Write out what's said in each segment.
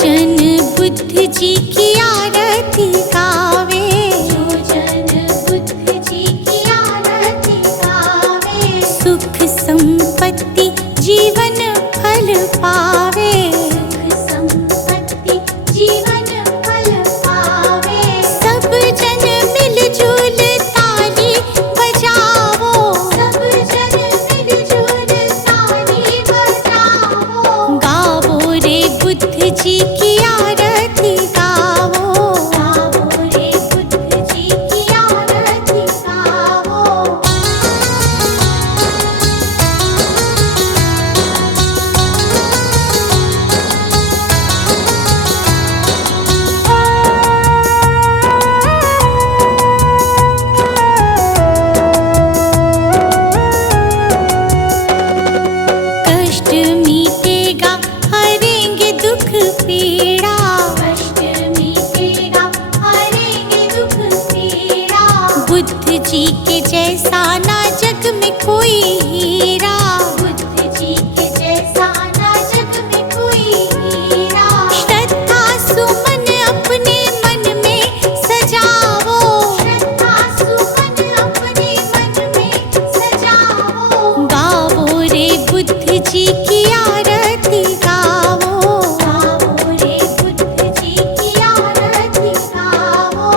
जन बुद्ध जी की आरती गावे, जो जन बुद्ध जी की आरती गावे, सुख संपत्ति जीवन फल पावे, सुख संपत्ति जीवन फल पावे। सब जन मिलजुल ताली बजावो, सब जन मिलजुल ताली बजावो, गावो रे बुद्ध जी की आरती गावो, गावो रे बुद्ध जी की आरती गावो। कष्ट मीटेगा हरेंगे दुख पीड़ा, कष्ट मीटेगा हरेंगे दुख पीड़ा, बुद्ध जी के जैसा ना जग में कोई हीरा, बुद्ध जी के जैसा ना जग में कोई हीरा। श्रद्धा सुमन अपने मन में सजावो, श्रद्धा सुमन अपने मन में सजावो, गावो रे बुद्ध जी की आरती गावो, गावो रे बुद्ध जी की आरती गावो।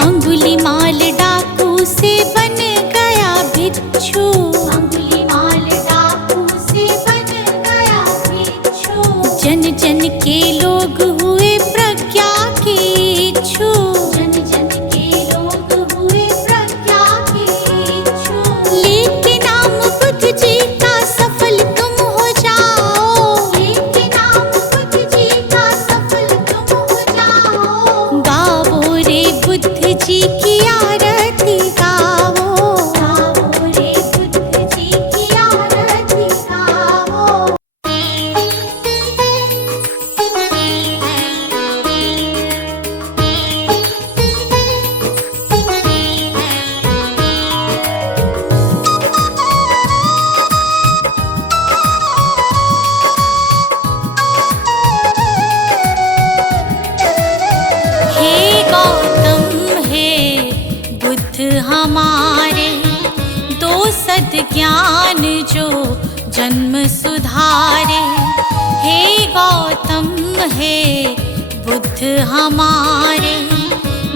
अंगुलीमाल डाकू से बन गया भिक्षु, अंगुलीमाल डाकू से बन गया भिक्षु, जन जन के लोग हुए प्रज्ञा के इच्छु, जन जन के लोग हुए प्रज्ञा के इच्छु। लेके नाम बुद्ध जी का सफल तुम हो जाओ, लेके नाम बुद्ध जी का सफल तुम हो जाओ, गावो रे बुद्ध जी की आरती गावो, गावो रे बुद्ध जी की आरती गावो। हे गौतम हे बुद्ध हमारे, दो सद ज्ञान जो जन्म सुधारे। हे गौतम हे बुद्ध हमारे,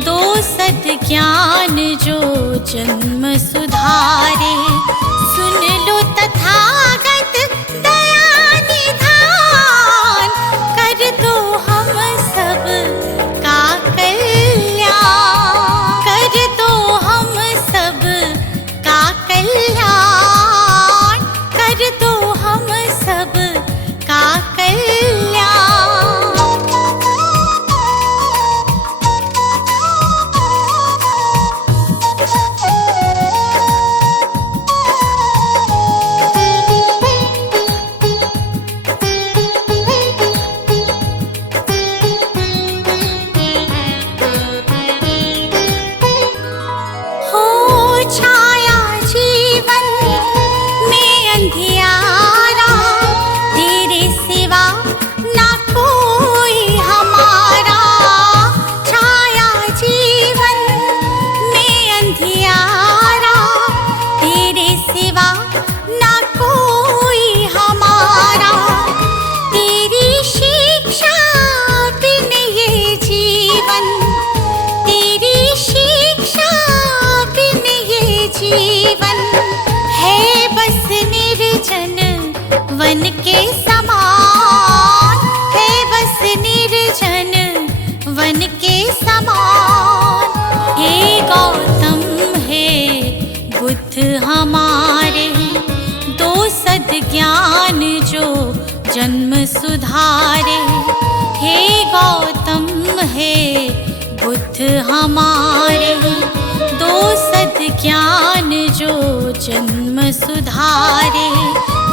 दो सद ज्ञान जो जन्म सुधारे। सुन लो तथागत दया निधान, कर दो हम सब का कल्याण, कर दो हम सब का कल्याण, कर दो हम सब का कल्याण। हो छाया जीवन में अंधियारा, तेरे सिवा ना कोई हमारा। छाया जीवन में अंधियारा, तेरे सिवा ना कोई हमारा। तेरी शिक्षा बिन ये जीवन, तेरी शिक्षा बिन ये जीवन, है बस निर्जन वन के समान, है बस निर्जन वन के समान। हे गौतम हे बुद्ध हमारे, दो सद ज्ञान जो जन्म सुधारे। हे गौतम हे बुद्ध हमारे, दो सद ज्ञान जो जन्म सुधारे।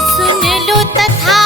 सुन लो तथा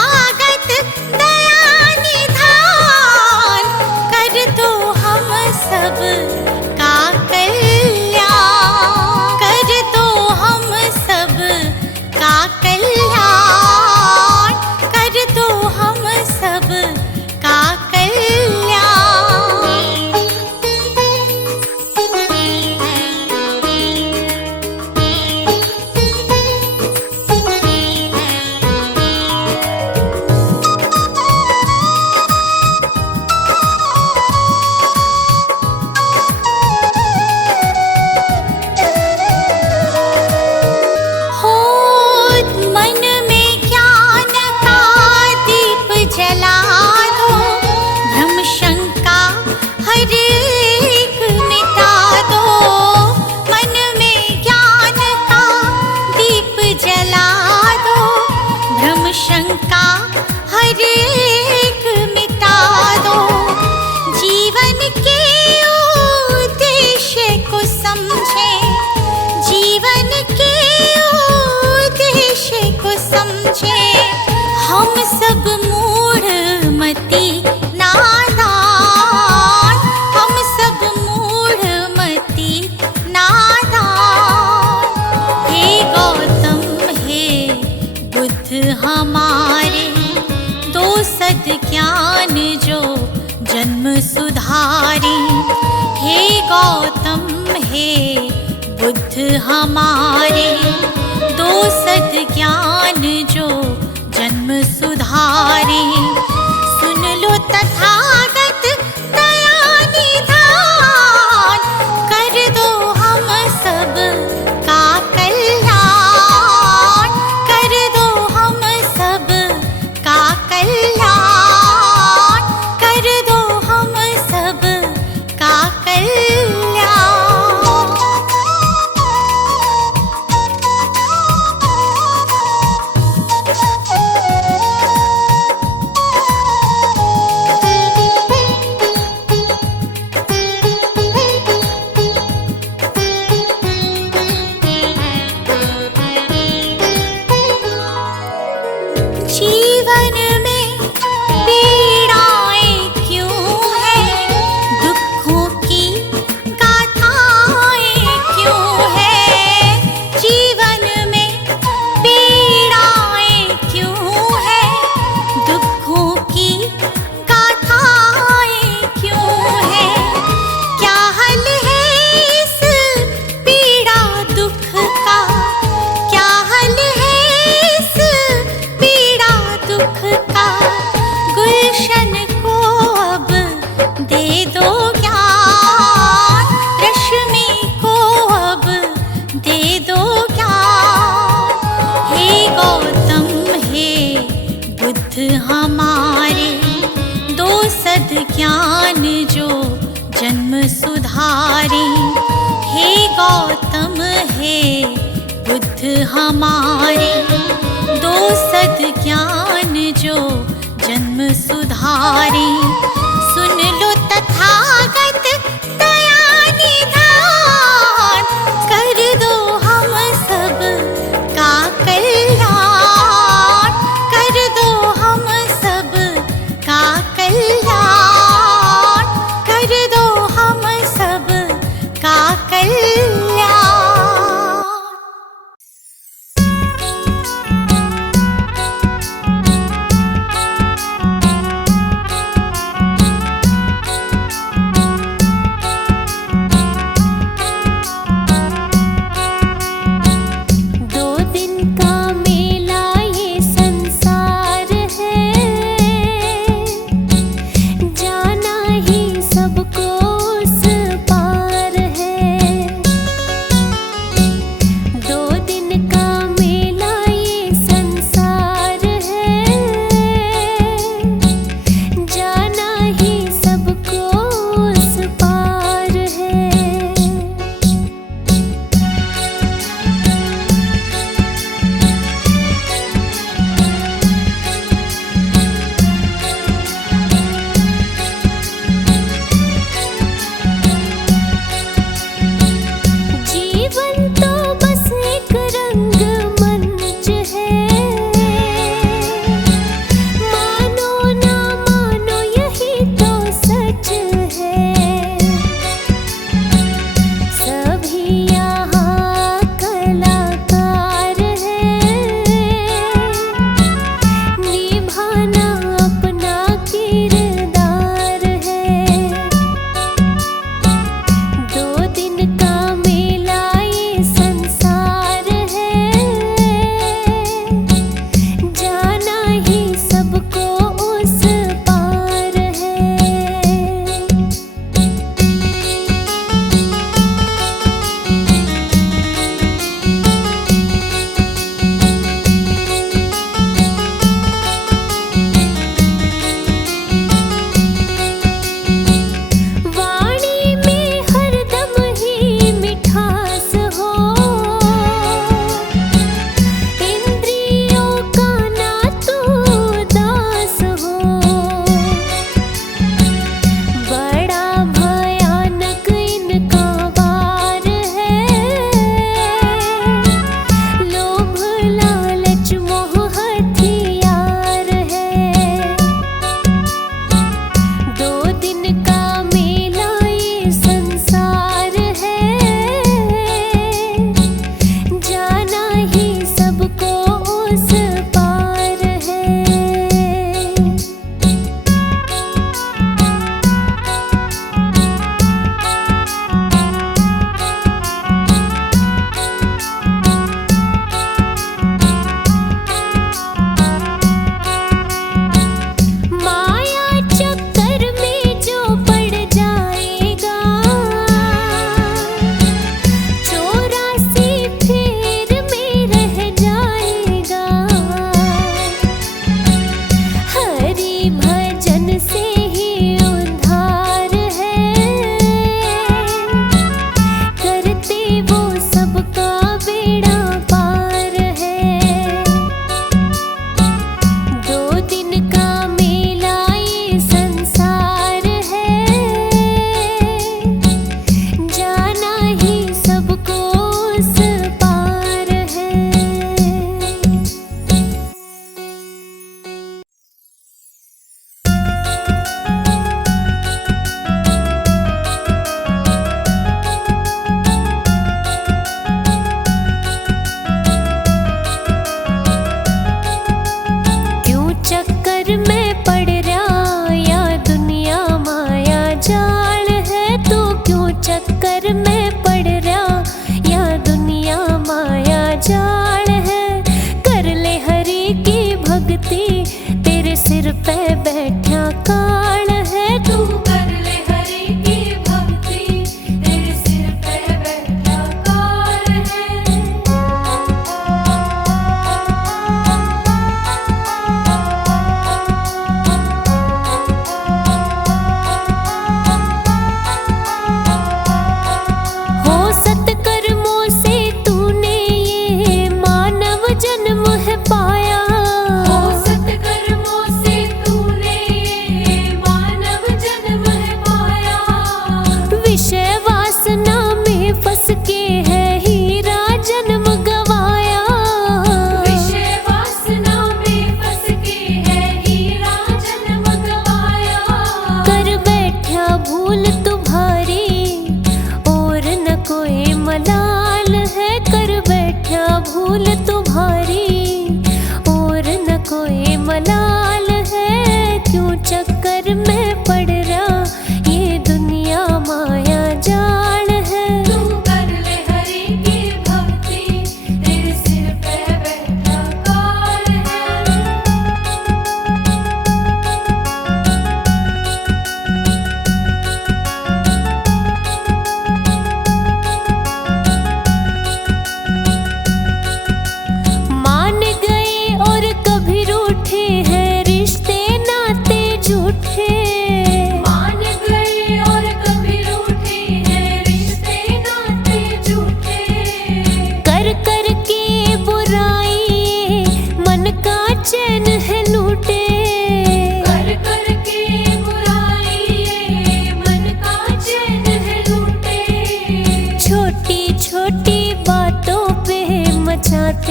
समझे, हम सब मूढ़ मती नादान, हम सब मूढ़ मती नादान। हे गौतम हे बुद्ध हमारे, दो सद ज्ञान जो जन्म सुधारी। हे गौतम हे बुद्ध हमारे, दो सद ज्ञान जो जन्म सुधारी। सुन लो तथागत दया निधान, कर दो हम सब का कल्याण, कर दो हम सब का कल्याण, कर दो हम सब का कल्याण। जीवन में पीड़ाएं क्यों हैं, दुखों की गाथाएं क्यों हैं। जीवन में पीड़ाएं क्यों हैं, दुखों की गाथाएं क्यों हैं। क्या हल है इस पीड़ा दुख का, क्या हल है इस पीड़ा दुख का। गुलशन को अब दे दो ज्ञान, रश्मि को अब दे दो ज्ञान। हे गौतम हे बुद्ध हमारे, दो सद ज्ञान जो जन्म सुधारी। हे गौतम हे बुद्ध हमारे, दो सद ज्ञान जो जन्म सुधारी। सुन लो तथागत दया निधान, कर दो हम सब का कल्याण, कर दो हम सब का कल्याण, कर दो हम सब का कल्याण।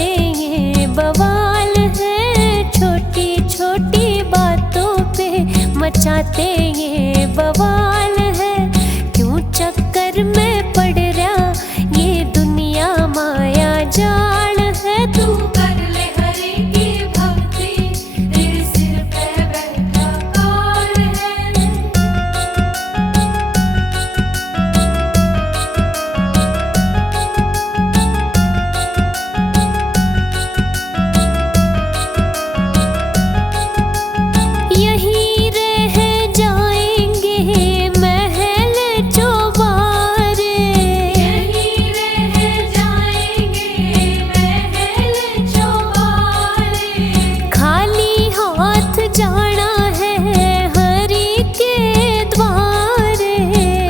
मचाते ये बवाल है, छोटी छोटी बातों पे मचाते ये बवाल है। क्यों चक्कर में पड़ रहा ये दुनिया माया जाल है। तू कर ले हरि की भक्ति, तेरे सिर पे बैठा काल है। यहीं रह जाएंगे महल चौबारे, यहीं रह जाएंगे महल चौबारे। खाली हाथ जाना है हरि के द्वारे,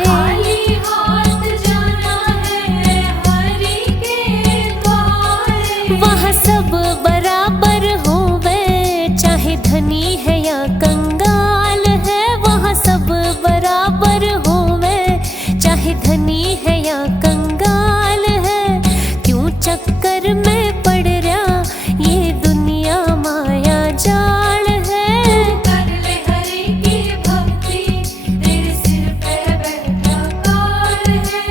खाली हाथ जाना है हरि के द्वारे। वहाँ सब बराबर होवे, चाहे धनी है या कंगाल है। वहाँ सब बराबर होवे, चाहे धनी है या कंगाल है। क्यों चक्कर में पड़ रहा ये दुनिया माया जाल है। कर ले हरि की भक्ति, तेरे सिर पे बैठा काल है।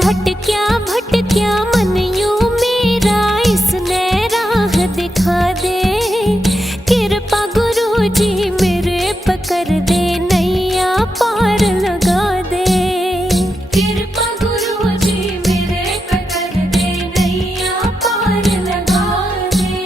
भटक्या भटक्या मन यूं मेरा, इसने राह दिखा दे। कृपा गुरु जी मेरे पकड़ दे, नैया पार लगा दे। कृपा गुरु जी मेरे पकड़ दे, नैया पार लगा दे।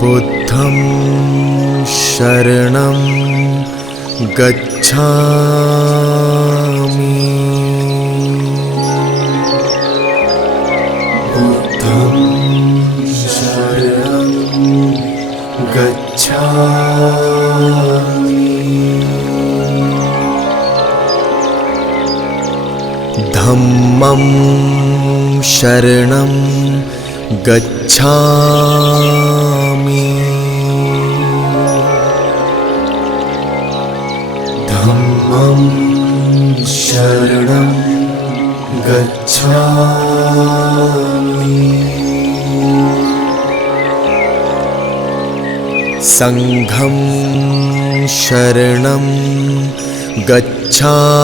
बुद्धं शरणं गच्छामि। बुद्धं शरणं गच्छामि। धम्मं शरणं गच्छामि। धम्मं शरणं गच्छामि। संघं शरणं गच्छामि।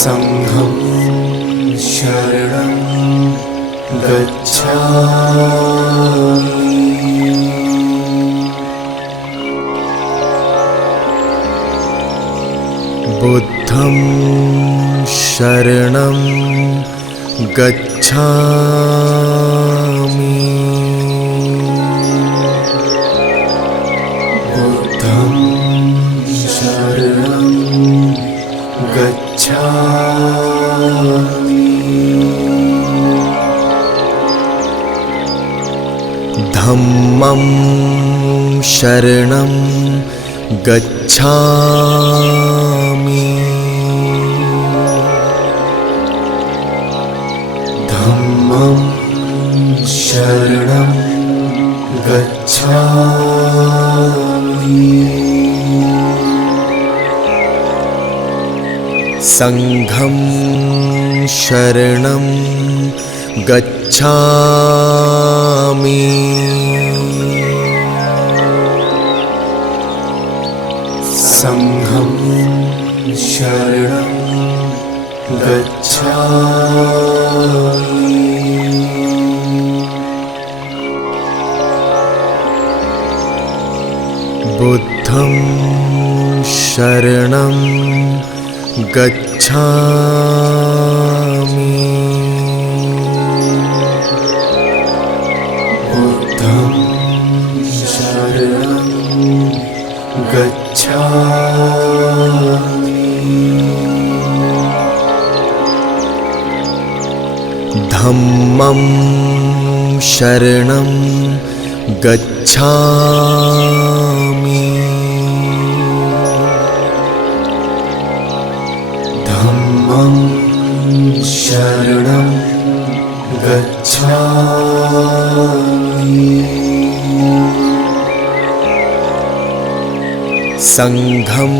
संघं शरणं गच्छामि। बुद्धं शरणं गच्छामि। बुद्धं शरणं गच्छामि। धम्मं शरणं गच्छामि। धम्मं शरणं गच्छामि। संघं शरणं गच्छामि। संघं शरणं गच्छामि। बुद्धं शरणं गच्छामि। बुद्धं शरणं गच्छामि। धम्मं शरणं गच्छामि। धम्मं शरणं गच्छामि। संघं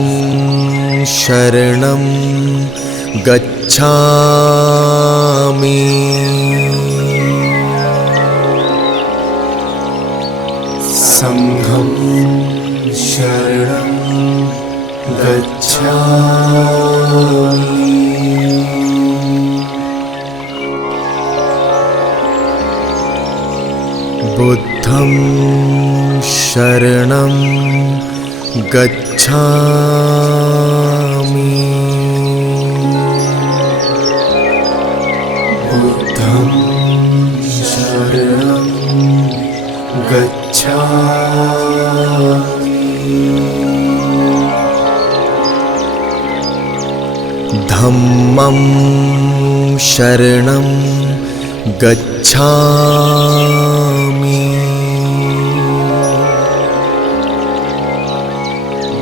शरणं गच्छामि। संघं शरणं गच्छामि। बुद्धं शरणं गच्छामि। बुद्धं शरणं गच्छामि। धम्मं शरणं गच्छामि।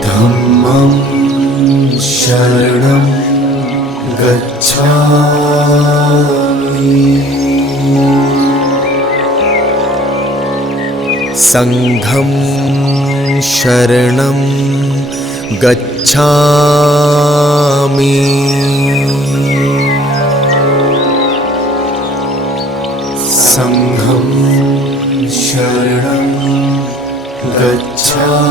धम्मं शरणं गच्छामि। संघं शरणं गच्छामि। संघं शरणं गच्छामि।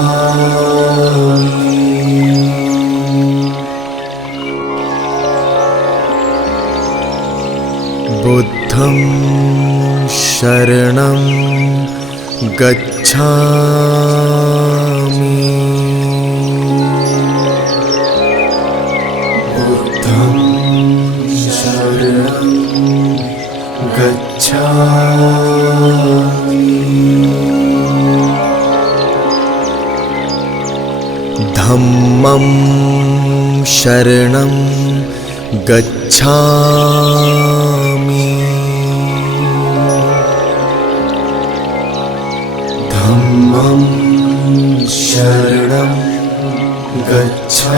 बुद्धं शरणं गच्छामि। बुद्धं शरणं धम्मं शरणं गच्छामि धम्मं शरणं गच्छामि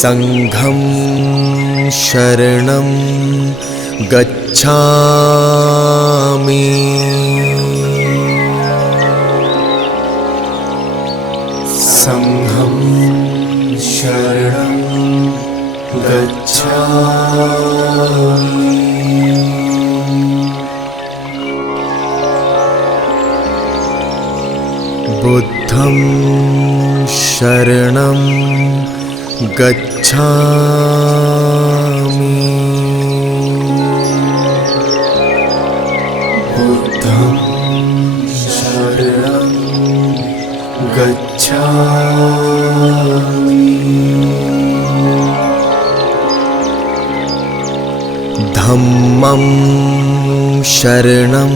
संघं शरणं गच्छामि संघं शरणं गच्छामि बुद्धं शरणं गच्छामि बुद्धं शरणं गच्छामि धम्मं शरणं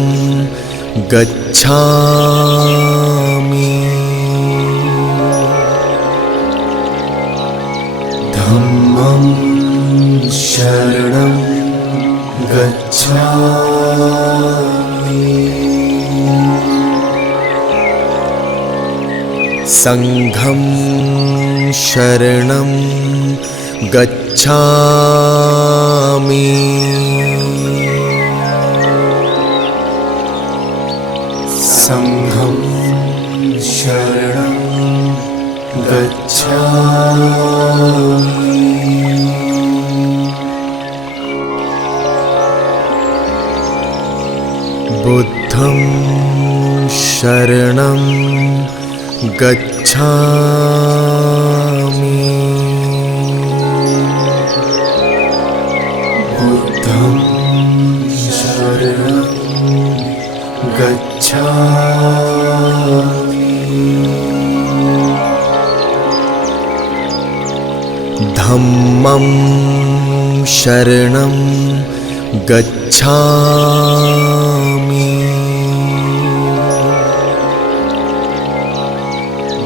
गच्छामि धम्मं शरणं गच्छामि संघं शरणं गच्छामि संघं शरणं गच्छामि बुद्धं शरणं गच्छामि बुद्धं शरणं गच्छामि धम्मं शरणं गच्छामि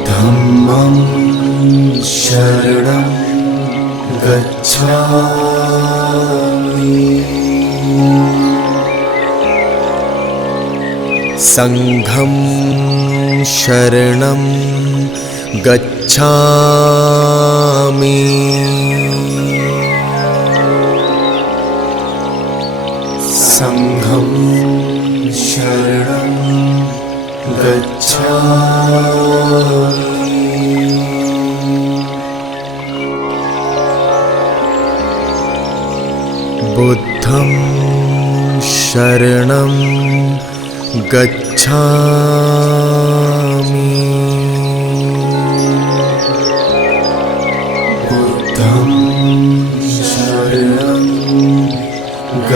धम्मं शरणं गच्छामि संघं शरणं गच्छामि संघं शरणं गच्छामि बुद्धं शरणं गच्छामि बुद्धं शरणं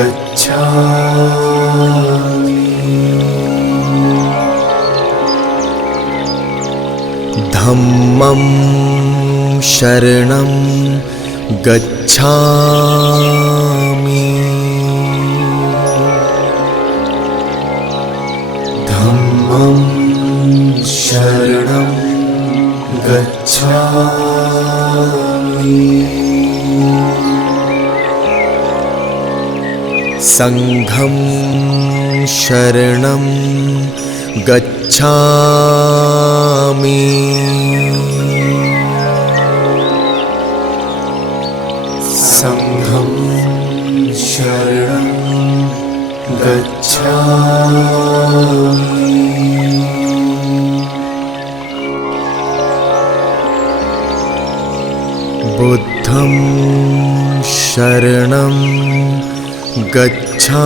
गच्छामि धम्मं शरणं गच्छामि धम्मं शरणं गच्छामि संघं शरणं गच्छामि संघं शरणं गच्छामि बुद्धं शरणं गच्छामि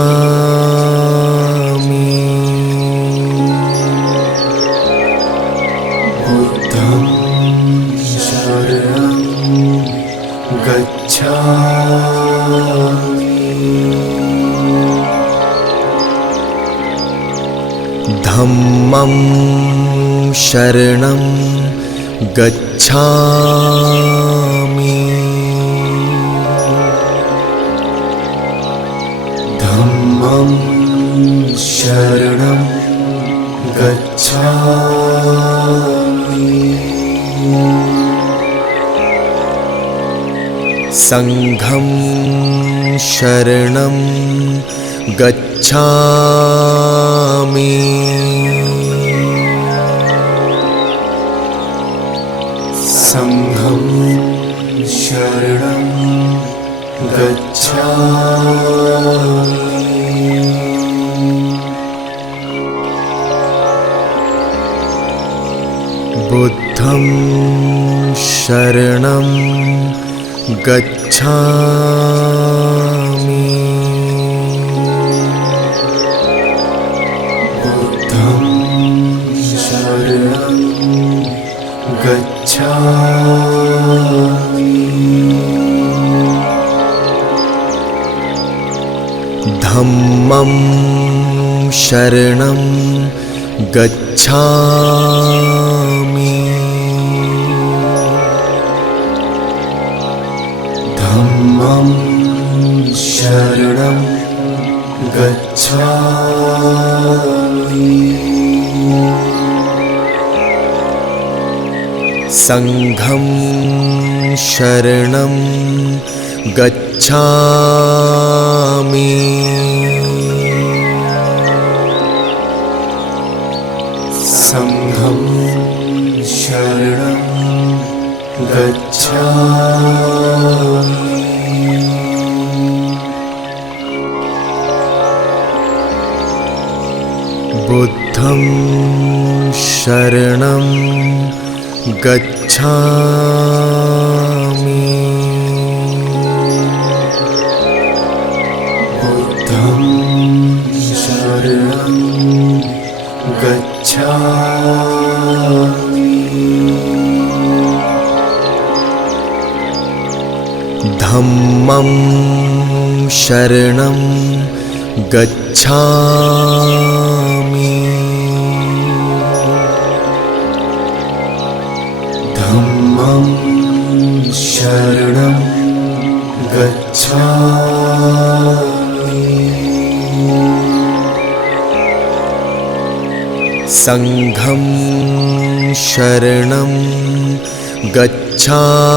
बुद्धं शरणं गच्छामि धम्मं शरणं गच्छामि धम्मं शरणं गच्छामि संघं शरणं गच्छामि संघं शरणं गच्छामि बुद्धं शरणं गच्छामि बुद्धं शरणं गच्छामि धम्मं शरणं गच्छामि धम्मं शरणं गच्छामि संघं शरणं गच्छामि संघं शरणं गच्छामि बुद्धं शरणं गच्छामि बुद्धं शरणं गच्छामि धम्मं शरणं गच्छामि धम्मं शरणं गच्छामि संघं शरणं गच्छामि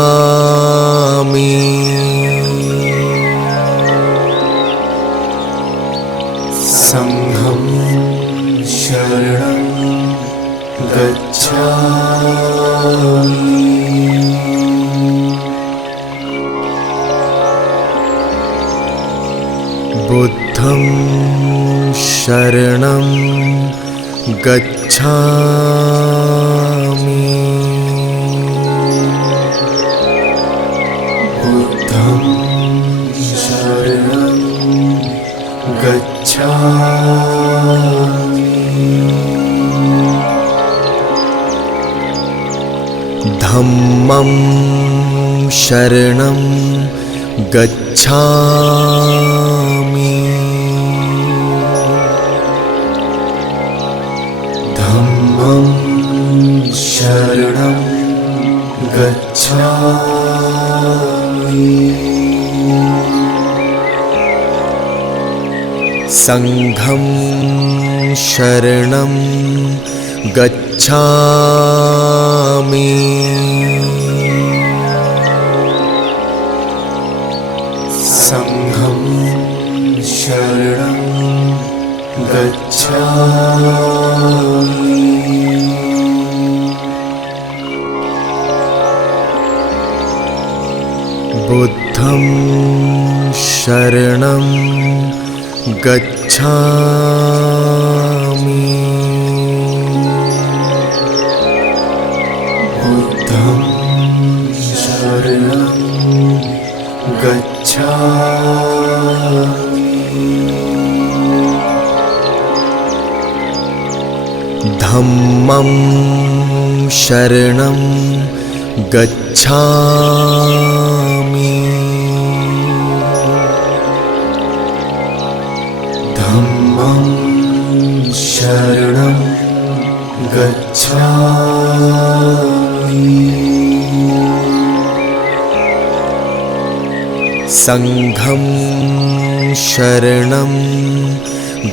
संघं शरणं गच्छामि बुद्धं शरणं गच्छामि बुद्धं शरणं गच्छामि धम्मं शरणं गच्छामि धम्मं शरणं गच्छामि संघं शरणं गच्छामि संघं शरणं गच्छामि बुद्धं शरणं गच्छामि बुद्धं शरणं गच्छामि धम्मं शरणं गच्छामि धम्मं शरणं गच्छामि संघं शरणं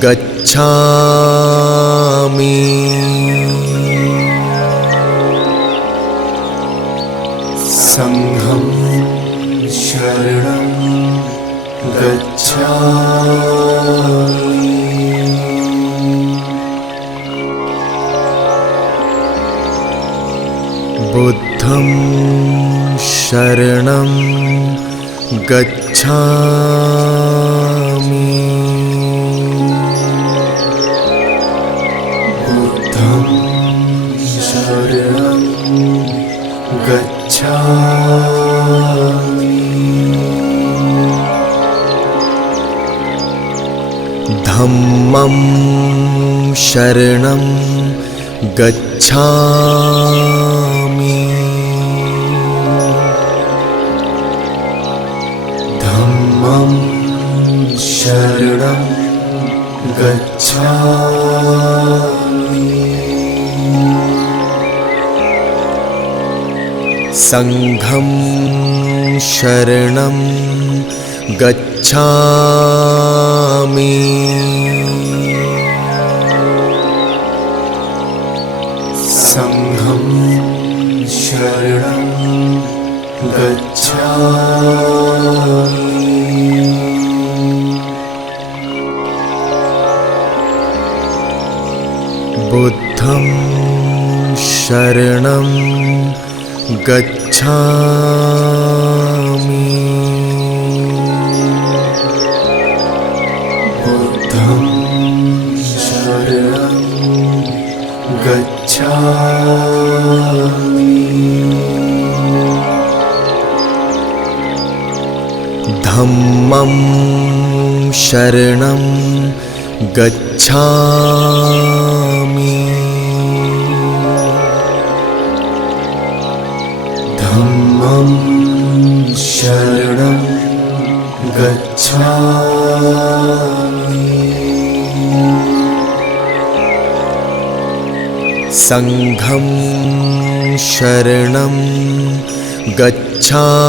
गच्छामि बुद्धं शरणं गच्छामि। बुद्धं शरणं गच्छामि। धम्मं शरणं गच्छामि। धम्मं शरणं गच्छामि। संघं शरणं गच्छामि। संघं शरणं गच्छामि। बुद्धं शरणं गच्छामि। बुद्धं शरणं गच्छामि। धम्मं शरणं गच्छामि। धम्मं शरणं गच्छामि। संघं शरणं गच्छामि।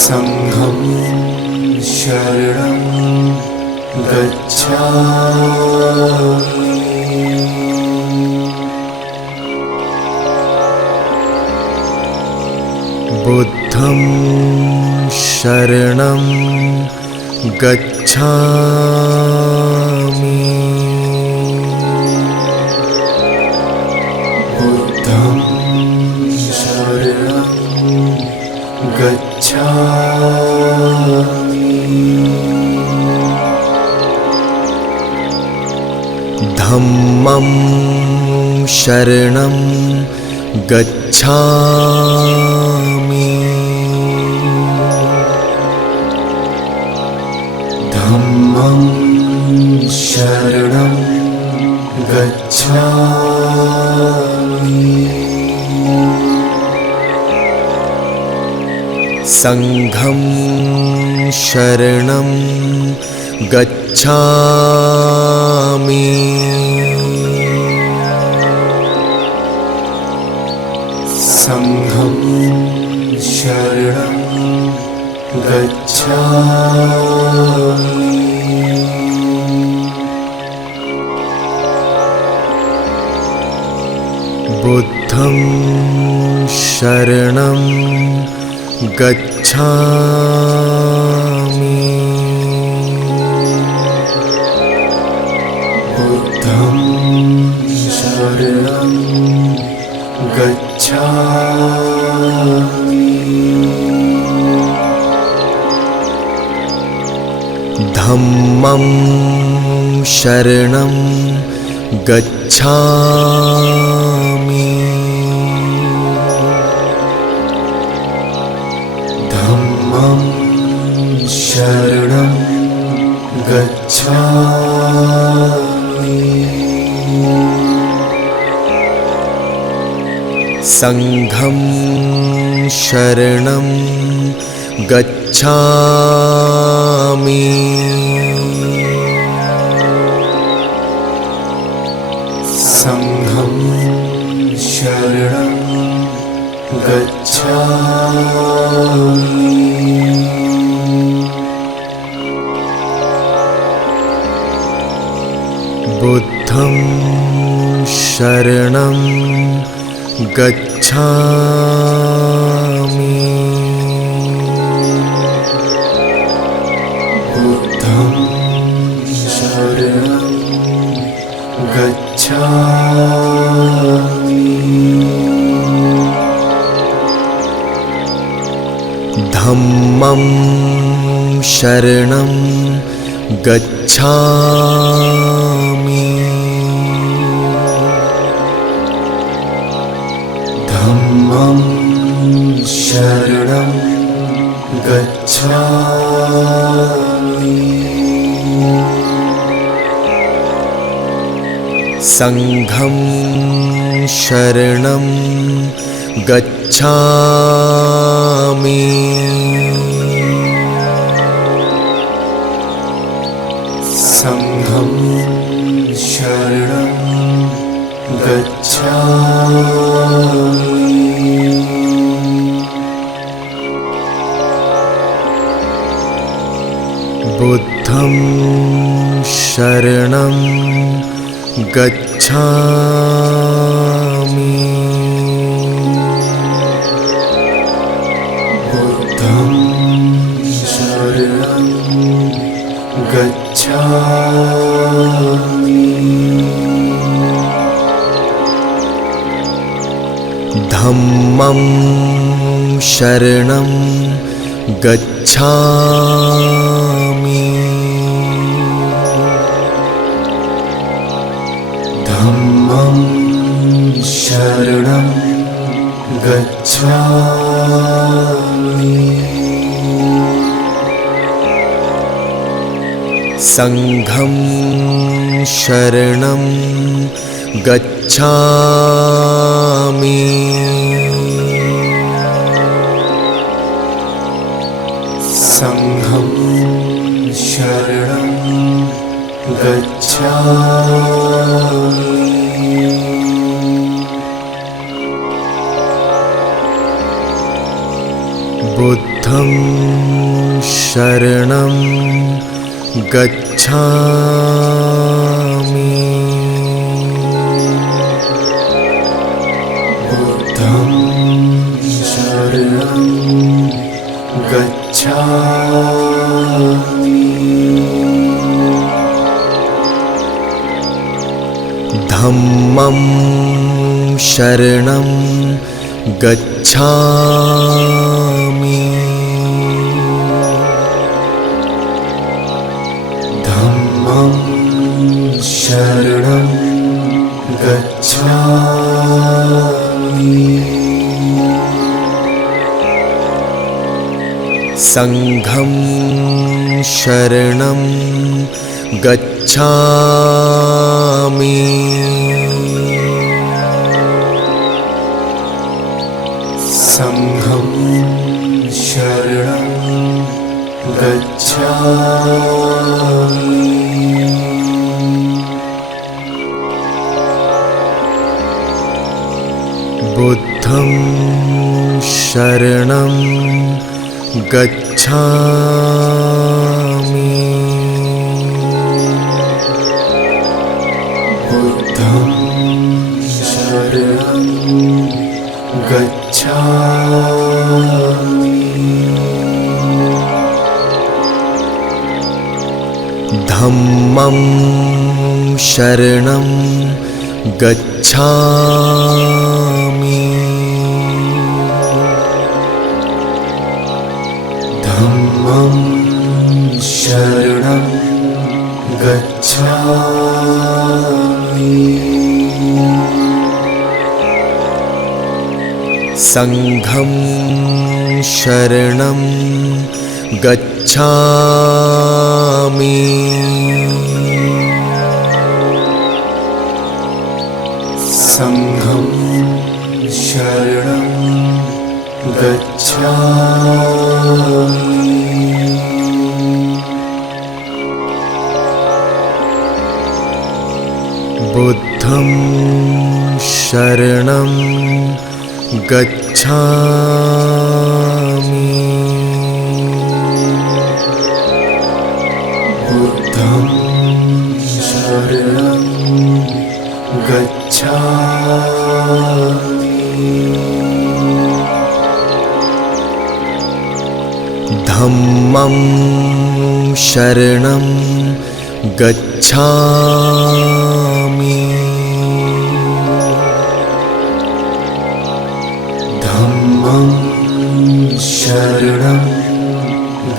संघं शरणं गच्छामि। बुद्धं शरणं गच्छामि। बुद्धं शरणं गच्छामि। धम्मं शरणं गच्छामि। धम्मं शरणं गच्छामि। संघं शरणं गच्छामि। संघं शरणं गच्छामि। बुद्धं शरणं गच्छामि। बुद्धं शरणं गच्छामि। धम्मं शरणं गच्छामि। धम्मं शरणं गच्छामि। संघं शरणं गच्छामि। संघं शरणं गच्छामि। बुद्धं शरणं गच्छामि। बुद्धं शरणं गच्छामि धम्मं शरणं गच्छामि धम्मं शरणं गच्छामि संघं शरणं गच्छामि संघं शरणं गच्छामि बुद्धं शरणं गच्छामि बुद्धं शरणं गच्छामि धम्मं शरणं गच्छामि धम्मं शरणं गच्छामि संघं शरणं गच्छामि संघं शरणं गच्छामि बुद्धं शरणं गच्छामि बुद्धं शरणं गच्छामि धम्मं शरणं गच्छामि धम्मं शरणं गच्छामि संघं शरणं गच्छामि संघं शरणं गच्छामि बुद्धं शरणं गच्छामि बुद्धं शरणं गच्छामि धम्मं शरणं गच्छामि धम्मं शरणं गच्छामि संघं शरणं गच्छामि संघं शरणं गच्छामि बुद्धं शरणं गच्छामि बुद्धं शरणं गच्छामि धम्मं शरणं गच्छामि धम्मं शरणं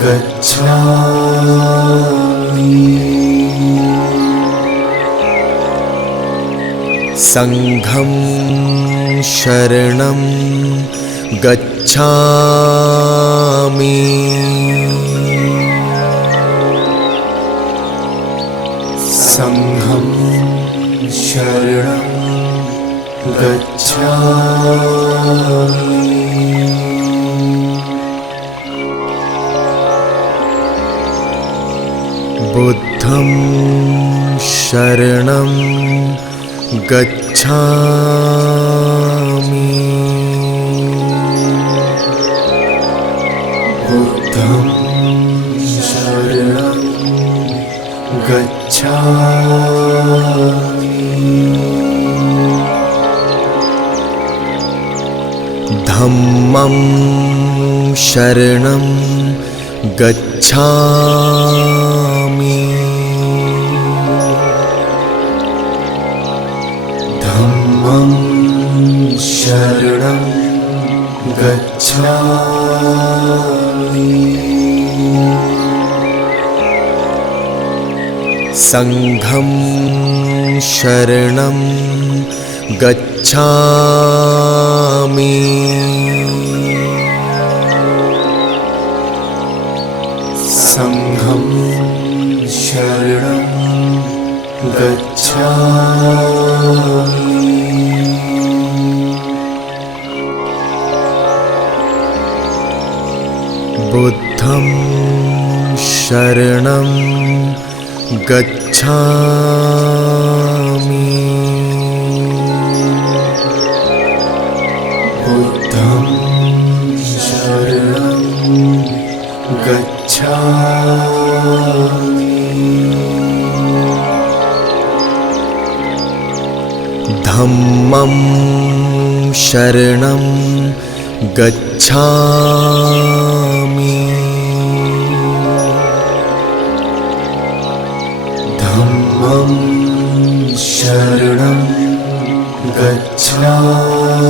गच्छामि संघं शरणं गच्छामि संघं शरणं गच्छामि बुद्धं शरणं गच्छामि बुद्धं शरणं गच्छामि धम्मं शरणं गच्छामि धम्मं शरणं गच्छामि संघं शरणं गच्छामि संघं शरणं गच्छामि बुद्धं शरणं गच्छामि बुद्धं शरणं गच्छामि धम्मं शरणं गच्छामि धम्मं शरणं गच्छामि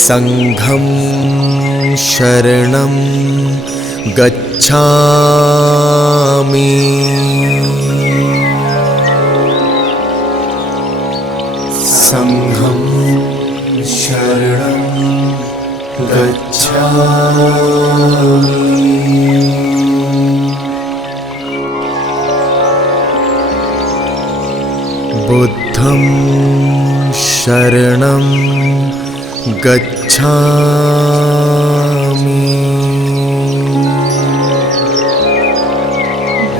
संघं शरणं गच्छामि संघं शरणं गच्छामि बुद्धं शरणं गच्छामि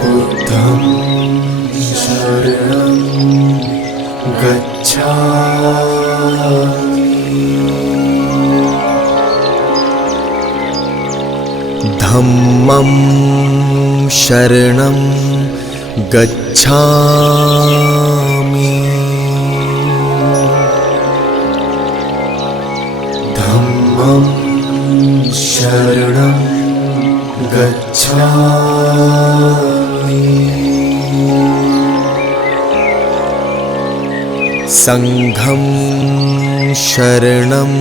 बुद्धं शरणं गच्छामि धम्मं शरणं गच्छामि धम्मं शरणं गच्छामि संघं शरणं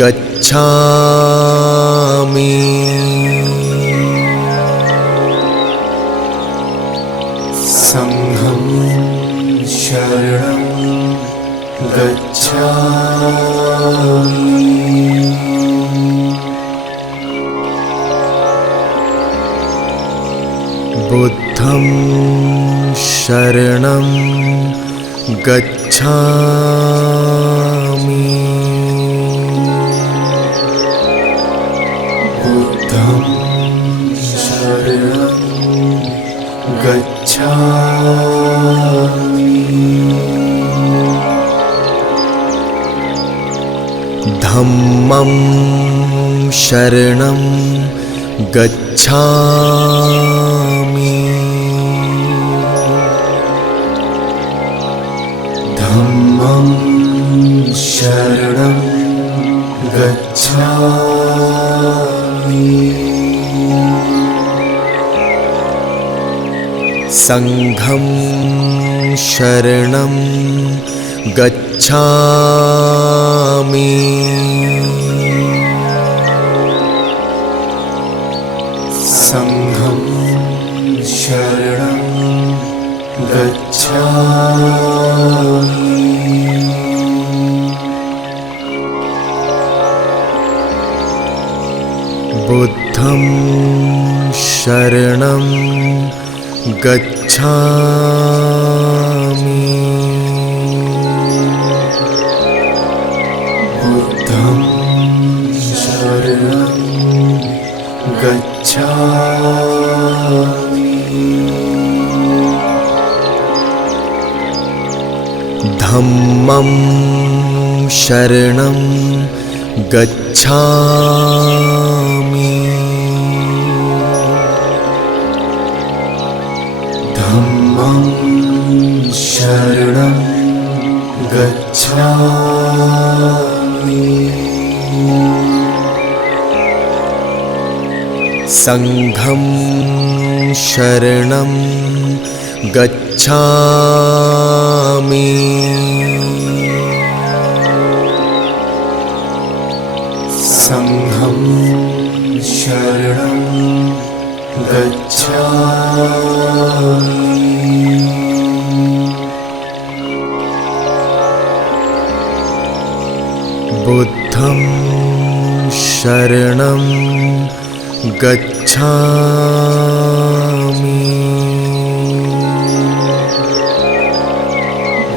गच्छामि संघं शरणं गच्छामि बुद्धं शरणं गच्छामि बुद्धं शरणं गच्छामि धम्मं शरणं गच्छामि धम्मं शरणं गच्छामि संघं शरणं गच्छामि। संघं शरणं गच्छामि। बुद्धं शरणं गच्छामि। बुद्धं शरणं गच्छामि। धम्मं शरणं गच्छामि। धम्मं शरणं गच्छामि। संघं शरणं गच्छामि। संघं शरणं गच्छामि। बुद्धं शरणं गच्छामि।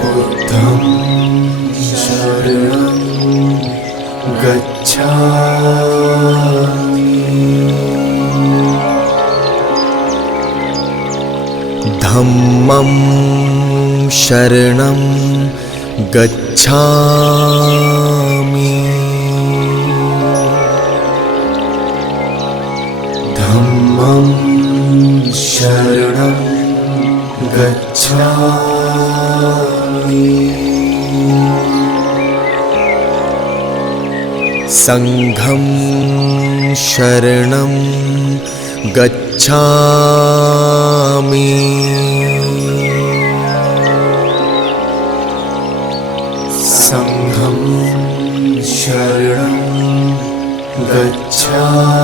बुद्धं शरणं गच्छामि। धम्मं शरणं गच्छामि। धम्मं शरणं गच्छामि। संघं शरणं गच्छामि। संघं शरणं गच्छामि।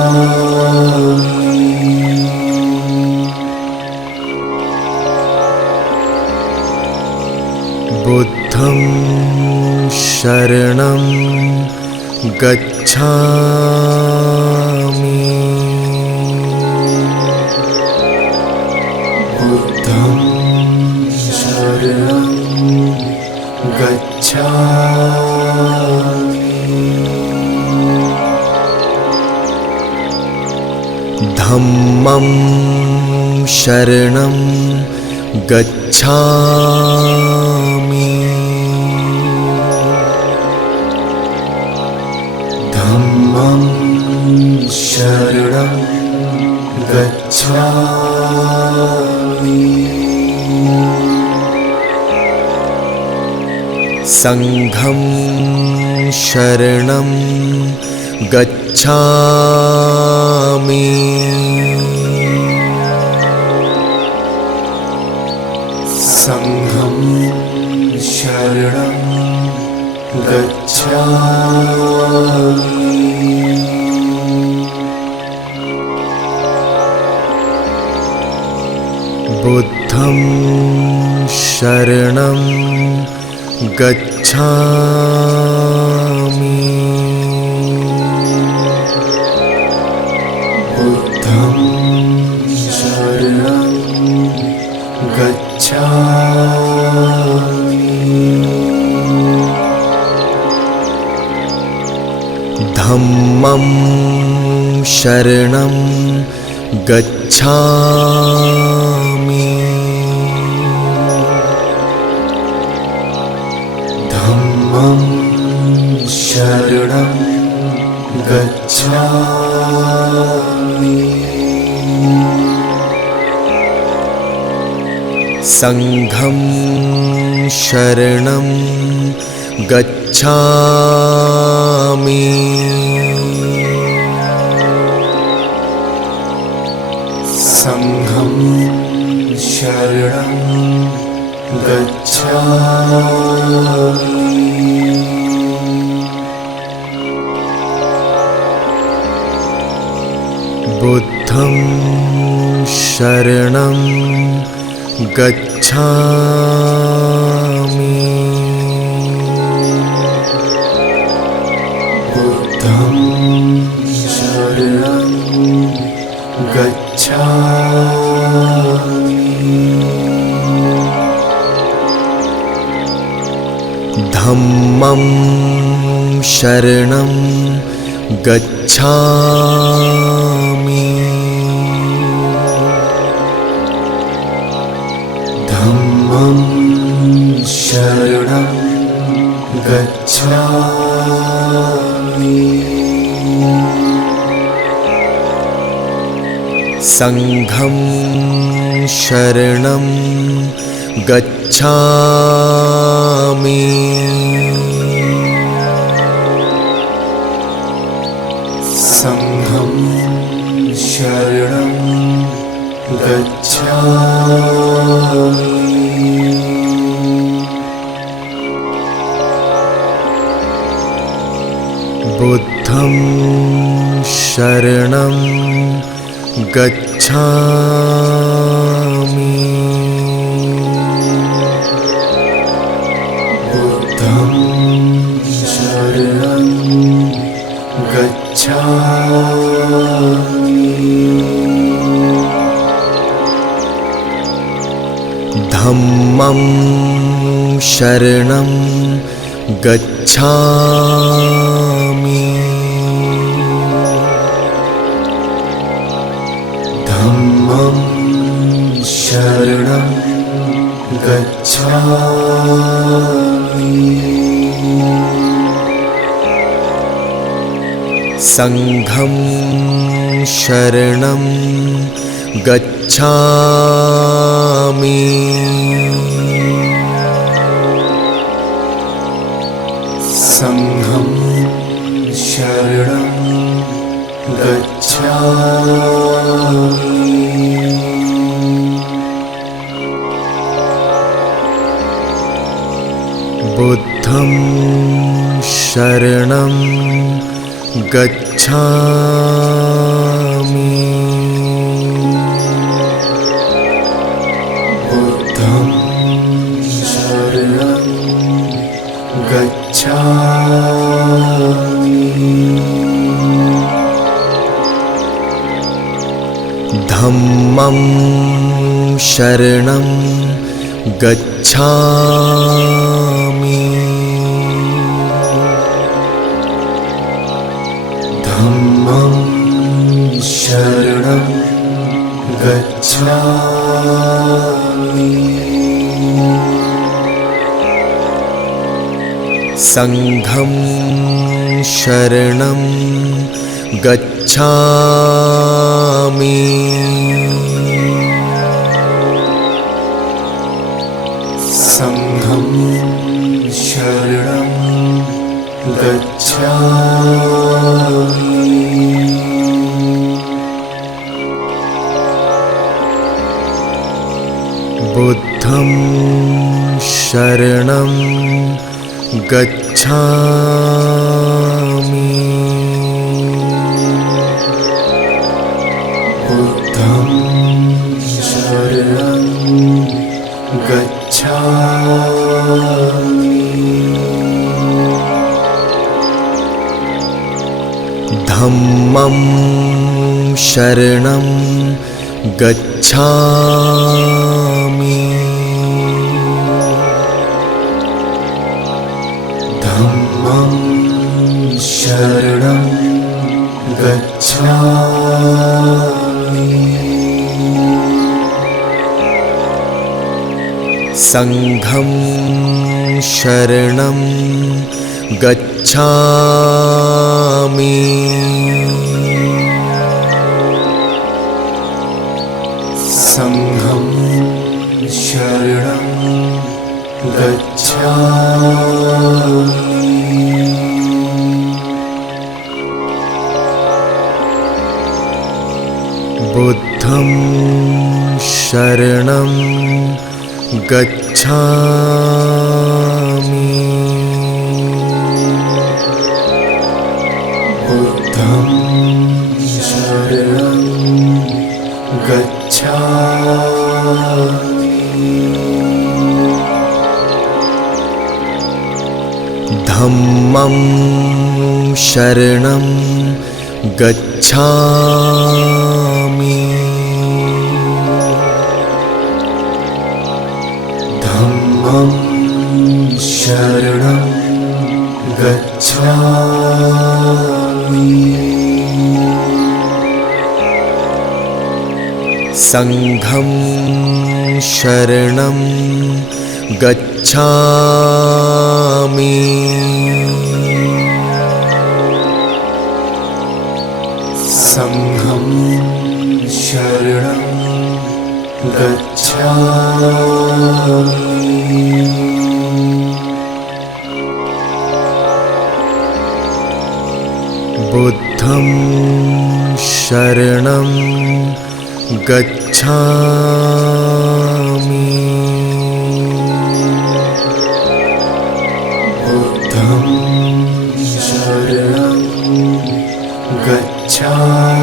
बुद्धं शरणं गच्छामि। बुद्धं शरणं गच्छामि। धम्मं शरणं गच्छामि। धम्मं शरणं गच्छामि। संघं शरणं गच्छामि। संघं शरणं गच्छामि। बुद्धं शरणं गच्छामि। बुद्धं शरणं गच्छामि। धम्मं शरणं गच्छामि। धम्मं शरणं गच्छामि। संघं शरणं गच्छामि। संघं शरणं गच्छामि। बुद्धं शरणं गच्छामि। बुद्धं शरणं गच्छामि। धम्मं शरणं गच्छामि। धम्मं शरणं गच्छामि। संघं शरणं गच्छामि। संघं शरणं गच्छामि। बुद्धं शरणं गच्छामि। बुद्धं शरणं गच्छामि। धम्मं शरणं गच्छामि। धम्मं शरणं गच्छामि। संघं शरणं गच्छामि। संघं शरणं गच्छामि। बुद्धं शरणं गच्छामि। बुद्धं शरणं गच्छामि। धम्मं शरणं गच्छामि। धम्मं शरणं गच्छामि। संघं शरणं गच्छामि। संघं शरणं गच्छामि। बुद्धं शरणं गच्छामि। बुद्धं शरणं गच्छामि। धम्मं शरणं गच्छामि। धम्मं शरणं गच्छामि। संघं शरणं गच्छामि। संघं शरणं गच्छामि। बुद्धं शरणं गच्छामि। बुद्धं शरणं गच्छामि। धम्मं शरणं गच्छामि। धम्मं शरणं गच्छामि। संघं शरणं गच्छामि। संघं शरणं गच्छामि। बुद्धं शरणं गच्छामि। बुद्धं शरणं गच्छामि।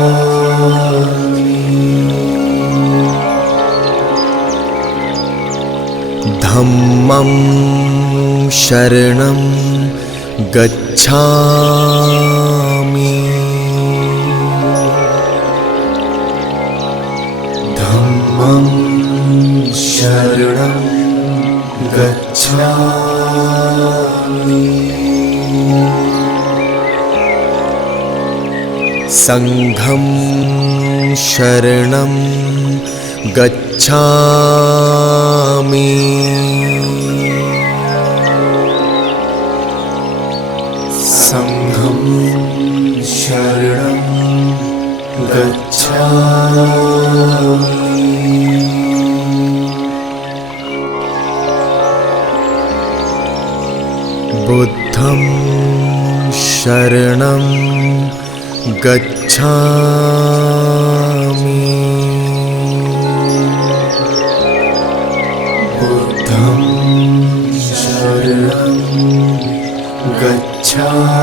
धम्मं शरणं गच्छामि। धम्मं शरणं गच्छामि। संघं शरणं गच्छामि। संघं शरणं गच्छामि। बुद्धं शरणं गच्छामि। बुद्धं शरणं गच्छामि।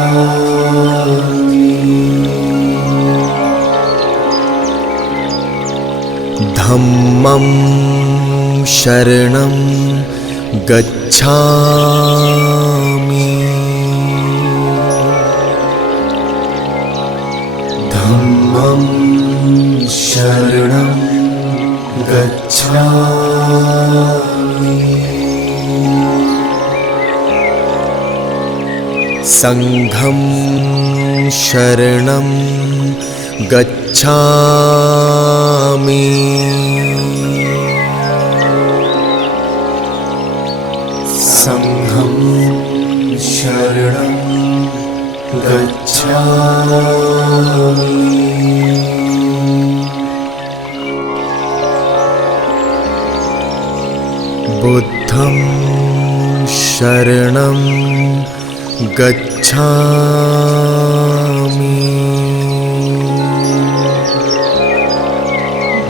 धम्मं शरणं गच्छामि। धम्मं शरणं गच्छामि। संघं शरणं गच्छामि। संघं शरणं गच्छामि। बुद्धं शरणं गच्छामि।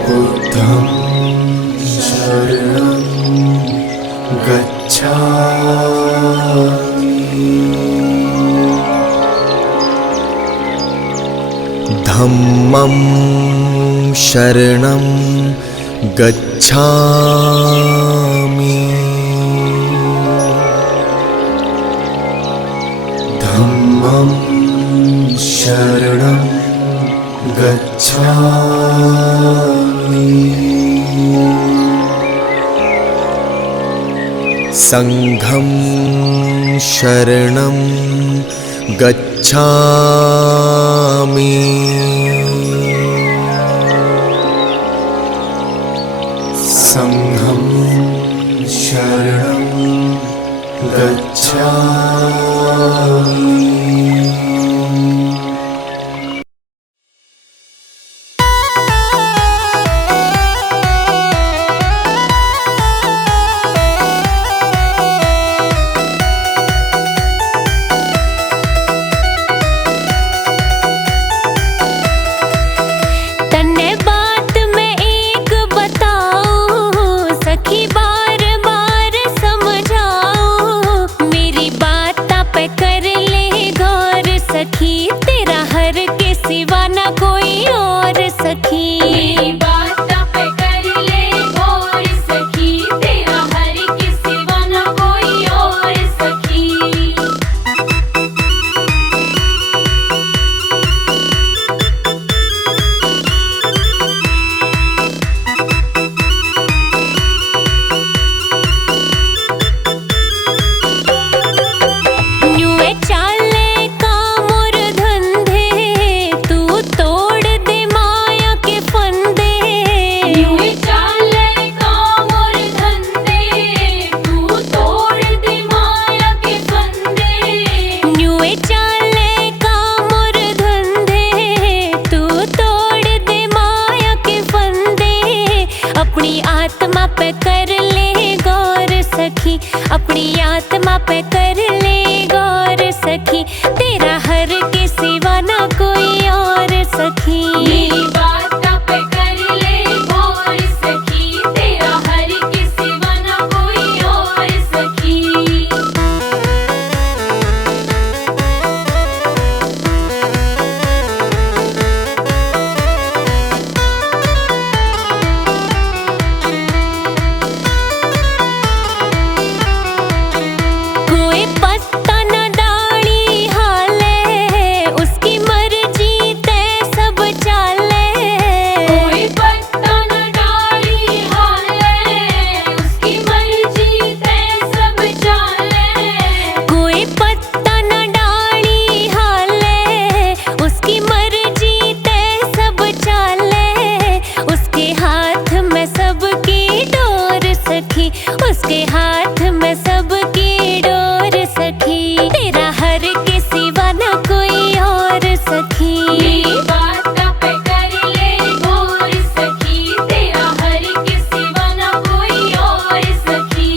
बुद्धं शरणं गच्छामि। धम्मं शरणं गच्छामि। धम्मं शरणं गच्छामि। संघं शरणं गच्छामि। संघं शरणं गच्छामि। मेरी बात पे कर ले गौर सखी, तेरा हरि के सिवा न कोई और सखी। न्यूए चाले काम और धंधे, तू तोड़ दे माया के फंदे। न्यूए चाले काम और धंधे, तू तोड़ दे माया के फंदे। न्यूए चाले काम और धंधे, तू तोड़ दे माया के फंदे। अपनी आत्मा पे कर ले गौर सखी, अपनी आत्मा पे कर ले गौर सखी, तेरा हर के सिवा ना कोई और सखी। मेरी बात पे कर ले गौर सखी, तेरा हर के सिवा ना कोई और सखी। कोई पत्ता न डाली हाले, उसकी मर्जी तय सब चाले। कोई पत्ता न डाली हाले, उसकी मर्जी तय सब चाले। कोई पत्ता न डाली हाले, उसकी मर्जी तय सब चाले। उसके हाथ में सबकी डोर सखी, उसके हाथ में सबकी डोर सखी, तेरा हर के सिवा न कोई और सखी। मेरी बात पे कर ले गौर सखी, तेरा हर के सिवा न कोई और सखी।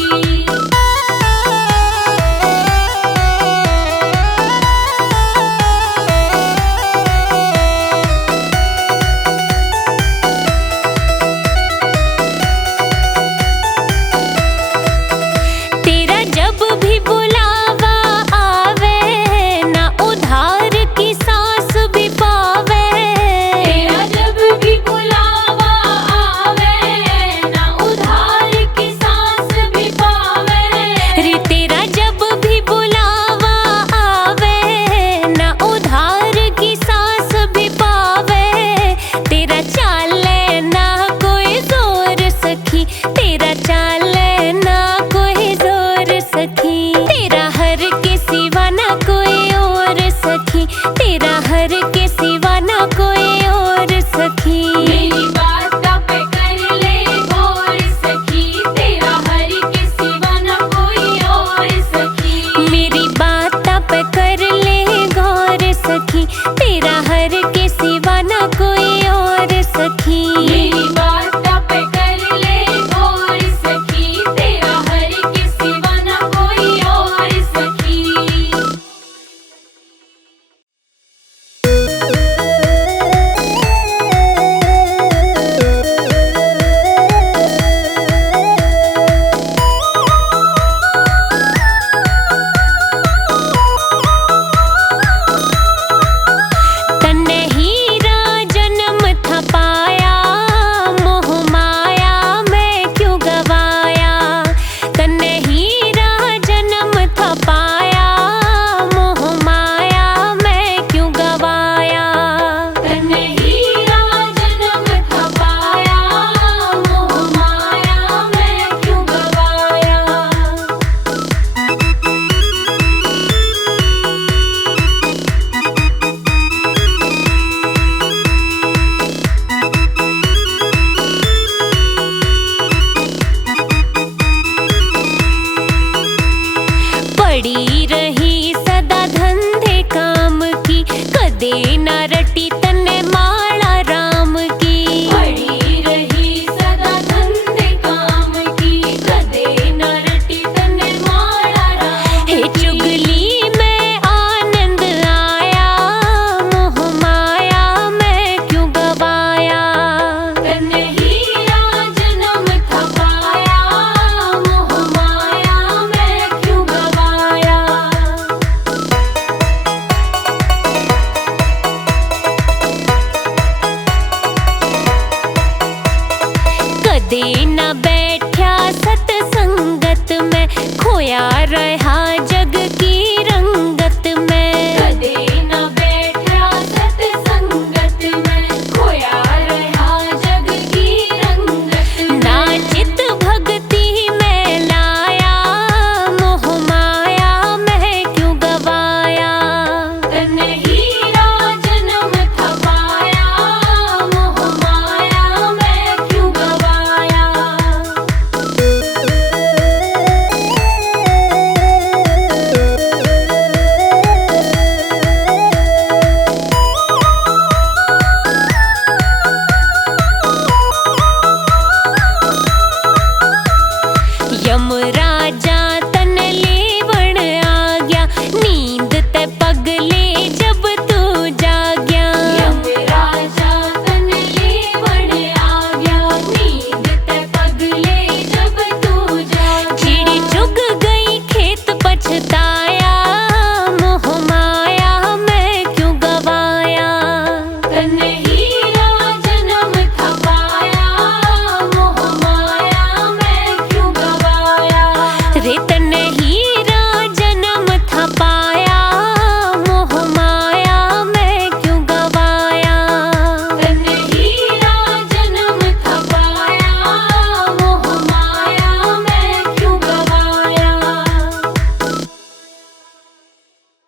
कदे न बैठा सतसंगत में खोया रह